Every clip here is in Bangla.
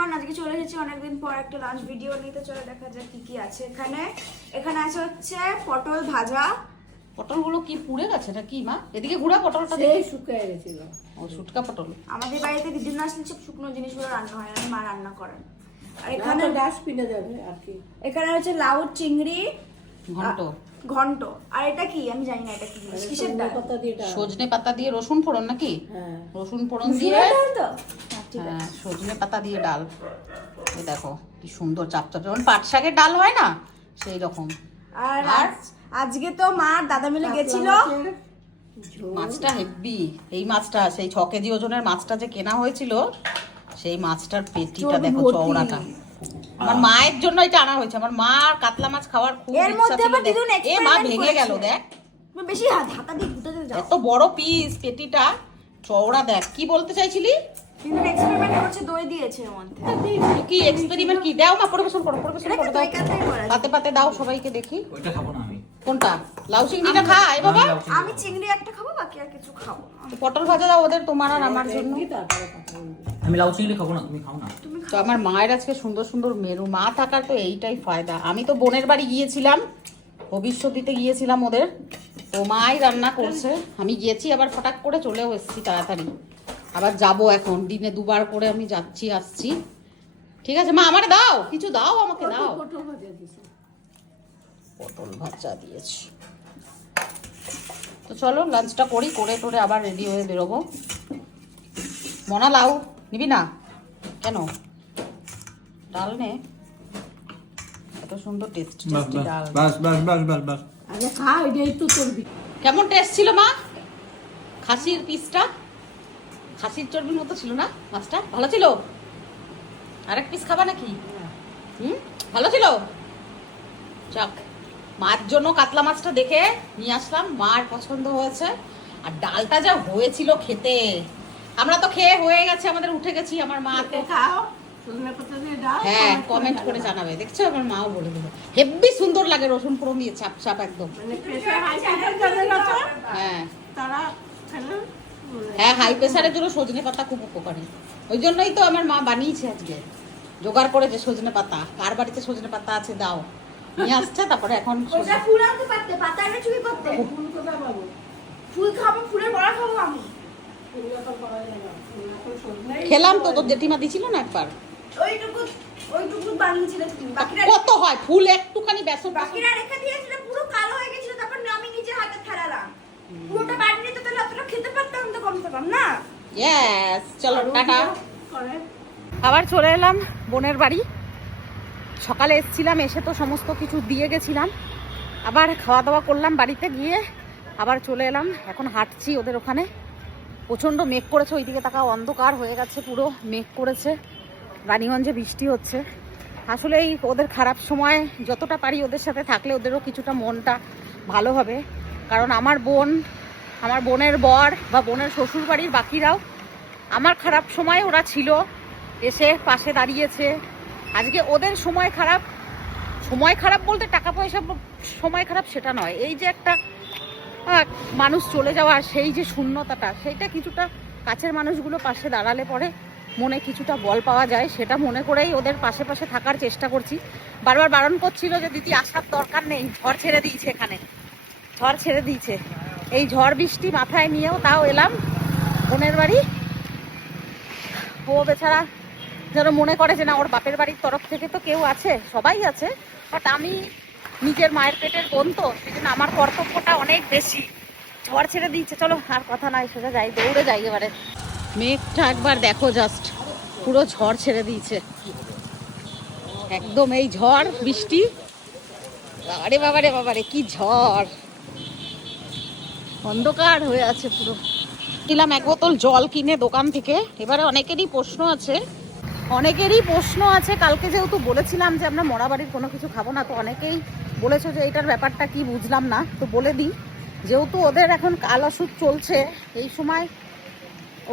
এভরিওয়ান, আজকে চলে এসেছি অনেকদিন পর একটা লাঞ্চ ভিডিও নিতে। চলে দেখা যাক কি কি আছে এখানে। এখানে আছে হচ্ছে পটল ভাজা। পটলগুলো কি পুড়ে গেছে না কি মা? এদিকে গুঁড়া পটলটা সেই শুকিয়ে গেছিল। ও শুটকা পটল। আমাদের বাড়িতে দিদির না আসলে সব শুকনো জিনিসগুলো রান্না হয় না, মা রান্না করেন। আর এখানে এখানে ডাস্টবিনে যাবে আর কি। এখানে হচ্ছে লাউ চিংড়ি ঘন্ট। ঘন্ট। আর এটা কি আমি জানি না, এটা কি জিনিস, কিসের ডাল? পাতা দিয়ে ডাল। সজনে পাতা দিয়ে রসুন ফোড়ন নাকি? হ্যাঁ। রসুন ফোড়ন দিয়ে মুসুরের ডাল তো? হ্যাঁ, ঠিক আছে। হ্যাঁ, সজনে পাতা দিয়ে ডাল। এই দেখো কি সুন্দর চাপচাপ, যেমন পাট শাকের ডাল হয় না সেই রকম। আর আজকে তো মা দাদা মিলে গেছিল। মাছটা হেভি। এই মাছটা সেই 6 কেজি ওজনের মাছটা যে কেনা হয়েছিল, সেই মাছটার পেটিটা দেখো, চওড়াটা। আমার মায়ের জন্য এটা আনা হয়েছে। আমার মা কাতলা মাছ খাওয়ার খুব এর ইচ্ছা মধ্যে ছিল। আবার দিদুন এ মা experiment ভেঙে গেল করেছে। দেখ, তুমি বেশি ঢাকা দিয়ে গুঁতে দিয়ে যাও। এত বড় পিস পেটিটা, চওড়া দেখ। কি বলতে চাইছিলি? দিদুন এক্সপেরিমেন্ট করছে, দই দিয়েছে এর মধ্যে। কি এক্সপেরিমেন্ট? কি দাও মা, পরিবেশন করো, পরিবেশন এটা করো, কি দাও। দই কাতলাই করা আছে? পাতে পাতে দাও সবাইকে দেখি। ওইটা খাবো না আমি। কোনটা? লাউ চিংড়িটা খায় বাবা। আমি চিংড়ি একটা খাবো, বাকি আর কিছু খাবো না। তো পটল ভাজা দাও ওদের, তোমার আর আমার জন্য। তারপরে কথা বলবি। আমি লাউ চিংড়ি খাবো না, তুমি খাও না। তো আমার মায়ের আজকে সুন্দর সুন্দর মেনু। মা থাকার তো এইটাই ফায়দা। আমি তো বোনের বাড়ি গিয়েছিলাম, ভবিষ্যৎ দিতে গিয়েছিলাম ওদের, তো মাই রান্না করছে। আমি গিয়েছি আবার ফটাক করে চলেও এসেছি তাড়াতাড়ি। আবার যাব এখন, দিনে 2বার করে আমি যাচ্ছি আসছি। ঠিক আছে মা, আমারে দাও কিছু, দাও আমাকে দাও। পটল ভাজা দিছি। পটল ভাজা দিয়েছি। তো চলো লাঞ্চটা করি, করে টোরে আবার রেডি হয়ে বেরোবো। মনা লাউ নিবি না কেন? ডাল নে, এত সুন্দর টেস্টি ডাল। বাস বাস বাস বাস বাস। আরে খা, এটাই তো চলবি। কেমন টেস্ট ছিল মা? খাসির পিসটা খাসির চর্বির মতো ছিল না মাছটা? ভালো ছিল? আরেক পিস খাবা নাকি? ভালো ছিল। যাক, মার জন্য কাতলা মাছটা দেখে নিয়ে আসলাম, মার পছন্দ হয়েছে। আর ডালটা যা হয়েছিল খেতে, আমরা তো খেয়ে হয়ে গেছে, আমাদের উঠে গেছি। আমার মা তো খাও, সজনে পাতা দিয়ে ডাল। হ্যাঁ কমেন্ট করে জানাবে, দেখছো আমার মাও বলে দেবে। হেব্বি সুন্দর লাগে রসুন ফোড়ন দিয়ে, চাপ চাপ একদম। মানে প্রেসার হাই প্রেসার যাদের আছে হ্যাঁ তারা খেলে। হ্যাঁ, হাই প্রেসারের জন্য সজনে পাতা খুব উপকারী। ওই জন্যই তো আমার মা বানিয়েছে আজকে, জোগাড় করেছে সজনে পাতা। কার বাড়িতে সজনে পাতা আছে দাও, নিয়ে আসছে। তারপরে এখন ওটা ফুল আনতে পারতে, পাতা এনে চুরি করতে। ফুল কোথায় পাবো? ফুল খাবো, ফুলের বড়া খাবো আমি। ফুল এখন পাওয়া যায় না। ফুল এখন সজনেই খেলাম তো, তোর জেঠিমা দিছিল না একবার। ওইটুকু বানিয়েছিলে তুমি, বাকিরা কত হয় ফুল, একটুখানি বেসন বাকিরা রেখে দিয়েছিলে, পুরো কালো হয়ে গেছিল। তারপর আমি নিজের হাতে ফেলালাম। পুরোটা বানিয়ে তো তাহলে অতটা খেতে পারতাম তো কমসে কম, না? ইয়েস, চলো টাটা। করে। আবার চলে এলাম বোনের বাড়ি। সকালে এসেছিলাম, এসে তো সমস্ত কিছু দিয়ে গেছিলাম। আবার খাওয়া দাওয়া করলাম বাড়িতে গিয়ে, আবার চলে এলাম। এখন হাঁটছি ওদের ওখানে। প্রচণ্ড মেঘ করেছে, ওইদিকে তাকাও, অন্ধকার হয়ে গেছে, পুরো মেঘ করেছে। রানীগঞ্জে বৃষ্টি হচ্ছে। আসলে এই ওদের খারাপ সময় যতটা পারি ওদের সাথে থাকলে ওদেরও কিছুটা মনটা ভালো হবে। কারণ আমার বোন, আমার বোনের বর বা বোনের শ্বশুর বাড়ির বাকিরাও আমার খারাপ সময় ওরা ছিল, এসে পাশে দাঁড়িয়েছে। আজকে ওদের সময় খারাপ, সময় খারাপ বলতে টাকা পয়সা সময় খারাপ সেটা নয়, এই যে একটা মানুষ চলে যাওয়া, সেই যে শূন্যতাটা, সেইটা কিছুটা কাছের মানুষগুলো পাশে দাঁড়ালে পরে মনে কিছুটা বল পাওয়া যায়। সেটা মনে করেই ওদের পাশে পাশে থাকার চেষ্টা করছি। বারবার বারণ করছিল যে দিদি আসার দরকার নেই, ঝড় ছেড়ে দিয়েছে, এখানে ঝড় ছেড়ে দিয়েছে। এই ঝড় বৃষ্টি মাথায় নিয়েও তাও এলাম বোনের বাড়ি। ও বেচারা যেন মনে করে যে না, ওর বাপের বাড়ির তরফ থেকে তো কেউ আছে, সবাই আছে, বাট আমি নিজের মায়ের পেটের বোন, তো সেই জন্য আমার কর্তব্যটা অনেক বেশি। ঝড় ছেড়ে দিচ্ছে, চলো আর কথা নয়, সোজা যাই, দৌড়ে যাই এবারে। মেঘটা একবার দেখো, জাস্ট পুরো ঝড় ছেড়ে দিয়েছে একদম। এই ঝড় বৃষ্টি, আরে বাবারে বাবারে কি ঝড়, অন্ধকার হয়ে আছে পুরো। দিলাম 1 বোতল জল কিনে দোকান থেকে। এবারে অনেকেরই প্রশ্ন আছে, কালকে যেহেতু বলেছিলাম যে আমরা মরাবাড়ির কোনো কিছু খাবো না, তো অনেকেই বলেছো যে এইটার ব্যাপারটা কি বুঝলাম না। তো বলে দিই, যেহেতু ওদের এখন কাল ওষুধ চলছে, এই সময়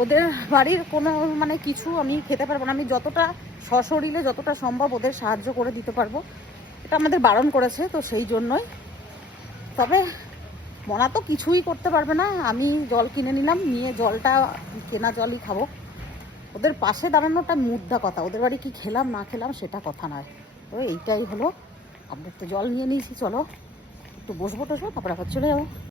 ওদের বাড়ির কোনো মানে কিছু আমি খেতে পারবো না। আমি যতটা সশরীরে যতটা সম্ভব ওদের সাহায্য করে দিতে পারবো, এটা আমাদের বারণ করেছে, তো সেই জন্যই। তবে মনা তো কিছুই করতে পারবে না। আমি জল কিনে নিলাম, নিয়ে জলটা কেনা জলই খাবো। ওদের পাশে দাঁড়ানোটা মুদ্রা কথা, ওদের বাড়ি কি খেলাম না খেলাম সেটা কথা নয়। তো এইটাই হলো আপডেট। তো জল নিয়ে নিয়েছি, চলো একটু বসবো টসবো, তারপরে আবার চলে যাবো।